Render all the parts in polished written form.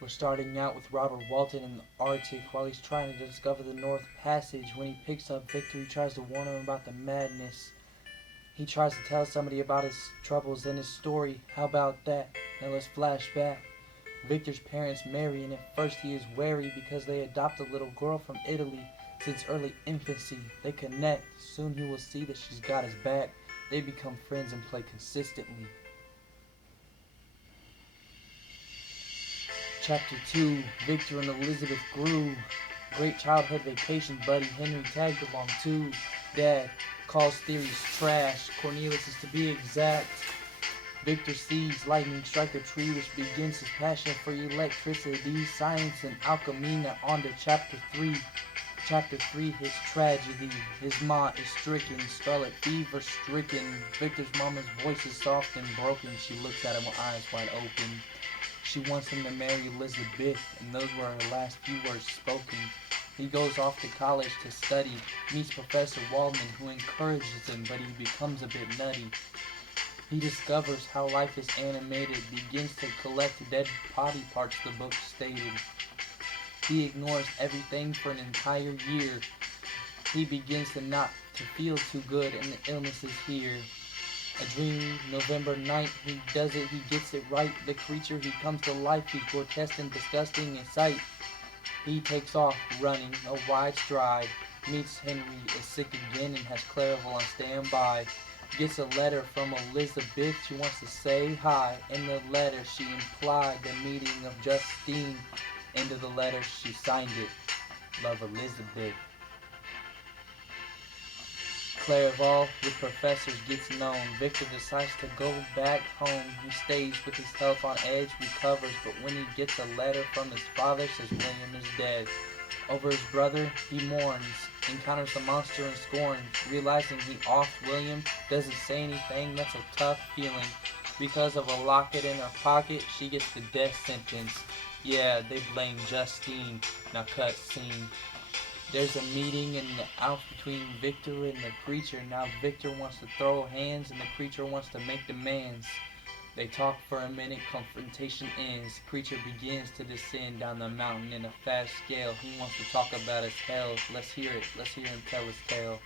We're starting out with Robert Walton in the Arctic while he's trying to discover the North Passage. When he picks up Victor, he tries to warn him about the madness. He tries to tell somebody about his troubles and his story. How about that? Now let's flash back. Victor's parents marry, and at first he is wary because they adopt a little girl from Italy. Since early infancy, they connect. Soon he will see that she's got his back. They become friends and play consistently. Chapter 2, Victor and Elizabeth grew. Great childhood vacation buddy Henry tagged along too. Dad calls theories trash. Cornelius is to be exact. Victor sees lightning strike a tree, which begins his passion for electricity, science, and alchemy. Now on to Chapter 3. Chapter 3, his tragedy. His ma is stricken, scarlet fever stricken. Victor's mama's voice is soft and broken. She looks at him with eyes wide open. She wants him to marry Elizabeth, and those were her last few words spoken. He goes off to college to study, meets Professor Waldman, who encourages him, but he becomes a bit nutty. He discovers how life is animated, begins to collect dead body parts, the book stated. He ignores everything for an entire year. He begins to not to feel too good, and the illness is here. A dream, November night, he does it, he gets it right. The creature, he comes to life, he's grotesque and disgusting in sight. He takes off, running a wide stride, meets Henry, is sick again and has Clairville on standby. Gets a letter from Elizabeth, she wants to say hi. In the letter she implied the meeting of Justine. End of the letter, she signed it. Love, Elizabeth. Clairville with professors gets known. Victor decides to go back home. He stays with his health on edge, recovers, but when he gets a letter from his father, says William is dead. Over his brother, he mourns, encounters the monster and scorns, realizing he offed William, doesn't say anything, that's a tough feeling. Because of a locket in her pocket, she gets the death sentence. Yeah, they blame Justine. Now cut scene. There's a meeting in the Alps between Victor and the creature. Now Victor wants to throw hands and the creature wants to make demands. They talk for a minute, confrontation ends. Creature begins to descend down the mountain in a fast scale. He wants to talk about his hell. Let's hear it. Let's hear him tell his tale.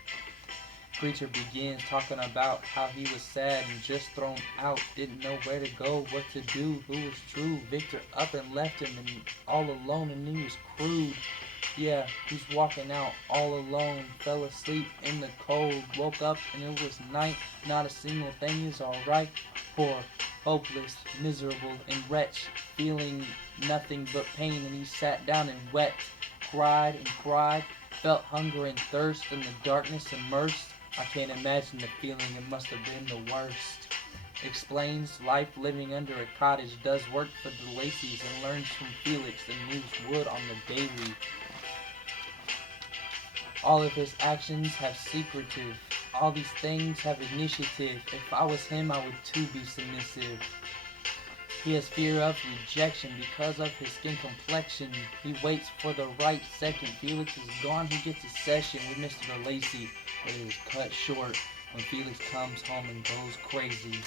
Creature begins talking about how he was sad and just thrown out. Didn't know where to go, what to do, who was true. Victor up and left him and all alone, and he was crude. Yeah, he's walking out all alone. Fell asleep in the cold. Woke up and it was night. Not a single thing is alright. Poor, hopeless, miserable, and wretched. Feeling nothing but pain, and he sat down and wept. Cried and cried. Felt hunger and thirst in the darkness immersed. I can't imagine the feeling, it must have been the worst. Explains life living under a cottage, does work for the Lacey's and learns from Felix and moves wood on the daily. All of his actions have secretive. All these things have initiative. If I was him, I would too be submissive. He has fear of rejection because of his skin complexion. He waits for the right second. Felix is gone, he gets a session with Mr. Lacey, but it is cut short when Felix comes home and goes crazy.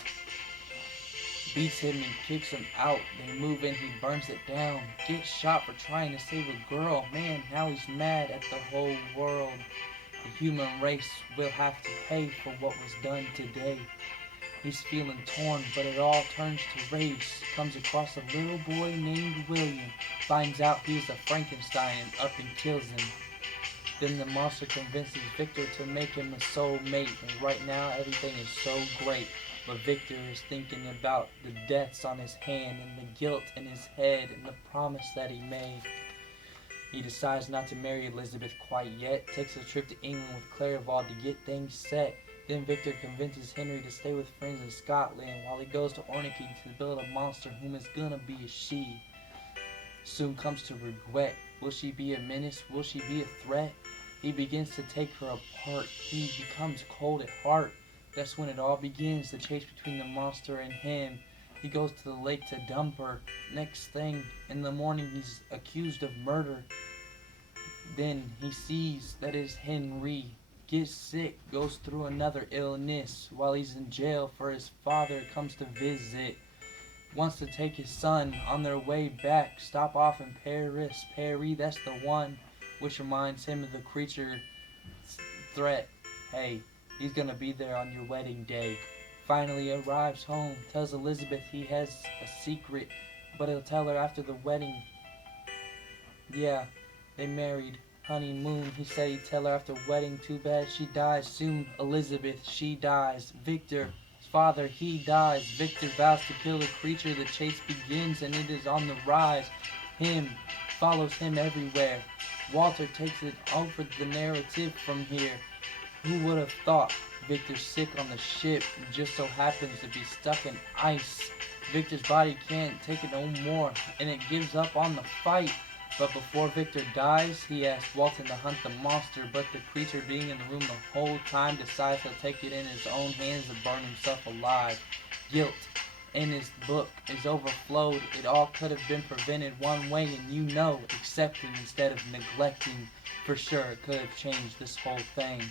Beats him and kicks him out. They move in, he burns it down. Gets shot for trying to save a girl. Man, now he's mad at the whole world. The human race will have to pay for what was done today. He's feeling torn, but it all turns to race. Comes across a little boy named William. Finds out he's a Frankenstein and up and kills him. Then the monster convinces Victor to make him a soulmate. And right now everything is so great. But Victor is thinking about the deaths on his hand and the guilt in his head and the promise that he made. He decides not to marry Elizabeth quite yet. Takes a trip to England with Clairville to get things set. Then Victor convinces Henry to stay with friends in Scotland while he goes to Ornicky to build a monster whom is gonna be a she. Soon comes to regret. Will she be a menace? Will she be a threat? He begins to take her apart. He becomes cold at heart. That's when it all begins, the chase between the monster and him. He goes to the lake to dump her. Next thing, in the morning, he's accused of murder. Then he sees that is Henry. Gets sick, goes through another illness. While he's in jail for his father comes to visit. Wants to take his son on their way back. Stop off in Paris. Paris, that's the one. Which reminds him of the creature threat. Hey, he's gonna be there on your wedding day. Finally arrives home. Tells Elizabeth he has a secret, but he'll tell her after the wedding. Yeah, they married. Honeymoon. He said he'd tell her after wedding. Too bad she dies soon. Elizabeth, she dies. Victor, his father, he dies. Victor vows to kill the creature. The chase begins and it is on the rise. Him follows him everywhere. Walter takes it over the narrative from here. Who would have thought? Victor's sick on the ship and just so happens to be stuck in ice. Victor's body can't take it no more and it gives up on the fight. But before Victor dies, he asks Walton to hunt the monster, but the creature being in the room the whole time decides he'll take it in his own hands and burn himself alive. Guilt in his book is overflowed. It all could have been prevented one way, and you know, accepting instead of neglecting. For sure, it could have changed this whole thing.